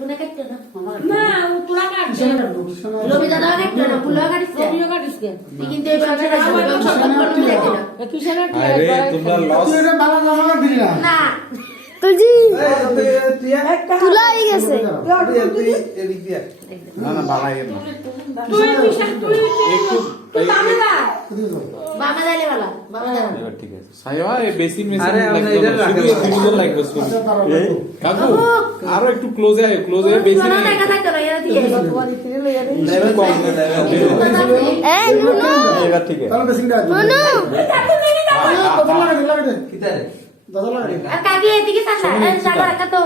গুনা কাটতে না না ও তোলা কাটছে রবি দাদা কাটতে না পুলা কাটছে রবিও কাটিছে কিন্তু এই বাচ্চাটা সব করতে লাগে না কিসের আরে তোমরা লস তুই এটা বালা জামা দিলি না না তুলজি তুই তুলা হয়ে গেছে তুই এদিক দিয়ে না না বালাই না তুই একটু দামে দা বাবা দাইলে বালা বাবা দাও এবার ঠিক আছে সাইবা এই বেসিক মেশিন আরে আমরা লাগবে এটা শুধু এই দুটো লাগবে শুধু কাকু আরো একটু ক্লোজে আয় ক্লোজে বেসিক না দেখা থাকতো না এরা ঠিক আছে এ নুনু এবার ঠিক আছে তাহলে বেসিংটা আছে নুনু দাদা লাগা দিলা দে কিতারে দাদা লাগা আর কাকি এদিকে সাগর একা তো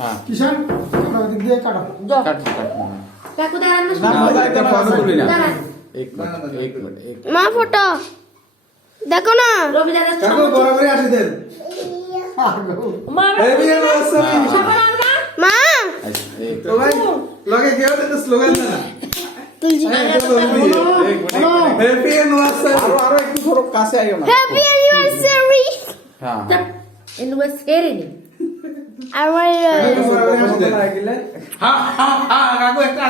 হ্যাঁ কিষান আমরা দিক দিয়ে কাটো কাট কাট কাকু দাঁড়ান না না না একটা ফটো তুলি না দাঁড়ান এক মিনিট মা ফটো দেখো না রবি দাদা কাকু বরাবরই আসি দেন মা হেভি অ্যানিভার্সারি মা তো ভাই লগে কেউ তো স্লোগান না তুলজি হেভি অ্যানিভার্সারি আরো একটু ধরো কাছে আইও না হ্যাপি অ্যানিভার্সারি হ্যাঁ এনুয়া সেরেনি আমার বরাবরই আসি দেন হা হা হা কাকু একটা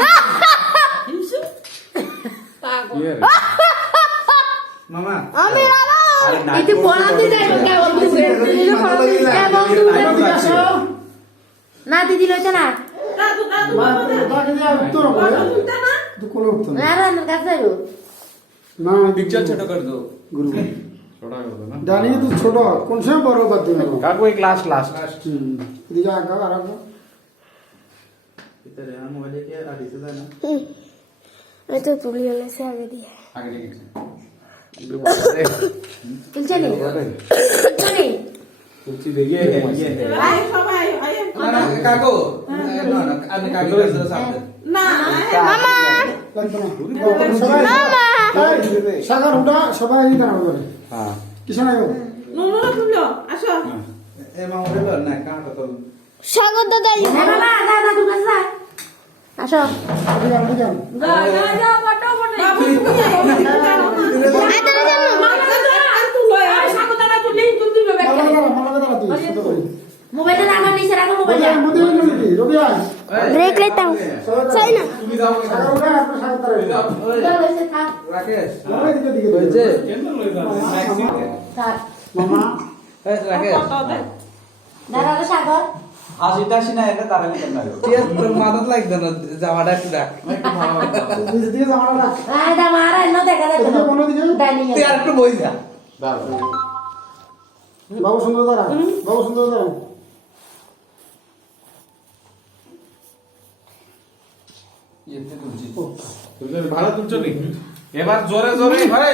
ইয়ে মামা আমি আরে না এতে পড়াতে যাই কে বলতেছে না দিদি লইছে না দাদু দাদু দাদা দিয়ে উত্তর হবে তুলতা না তো কোলে উঠতো না না না না কাছে যাইবো না पिक्चर छोटा कर दो গুরু छोटा कर दो ना জানি তো ছোট কোন সময় বড় বাদ দিবে काकू एक लास्ट लास्ट এদিকে আগা আর আগা কিতারে আমার মোবাইলে কি আর দিতে না আমি তো তুলি হলেছে আগে দিয়ে आगे ठीक है তুলছে নি তুলছে নি कुछ देखिए ये है আয় সবাই আয় না না কাকু না না আপনি কাকু এর সাথে না মামা লাগতো না সবাই মামা সাগর উঠা সবাই দাঁড়াবে हां কিষান আয়ো নুনু তুলো আসো এ মা ওরে না কাটা তো স্বাগত দাদা বাবা দাদা তুমি কাছে আসো এদিকে যা যা যা ফটো ফটো বাবু তুমি আদরে জানো মামা দাদা আর তুলো আয় সাগর দাদা তুলি তুলবি মালা বেটা দাঁড়া মালা দাঁড়া তুই ছোট করে মোবাইলটা লাগা নিচে রাখো মোবাইলটা মধ্যে মধ্যে রবি আয় ব্রেক লেতা হूं চাই না তুমি যাও সাগর উঠা আপনার সাগর দাঁড়াবে দাও এসে থাক রাকেশ এদিকে দিকে হয়েছে कैंडल लग रहा থাক মামা এই রাকেশ দাঁড়াও সাগর হাসিটা সিনা এটা তারালি কেন কি তোর মাদত লাগবে না জামাটা একটু রাখ নিচে দিয়ে জামাটা রাখ আয় দা মারা এনো দেখা যাচ্ছে এদিকে কোন দিকে ডাইনিং তুই আর একটু বই যা বাবু সুন্দর দাঁড়া বাবু সুন্দর দাঁড়া ভালো তুলছো নি এবার জোরে জোরে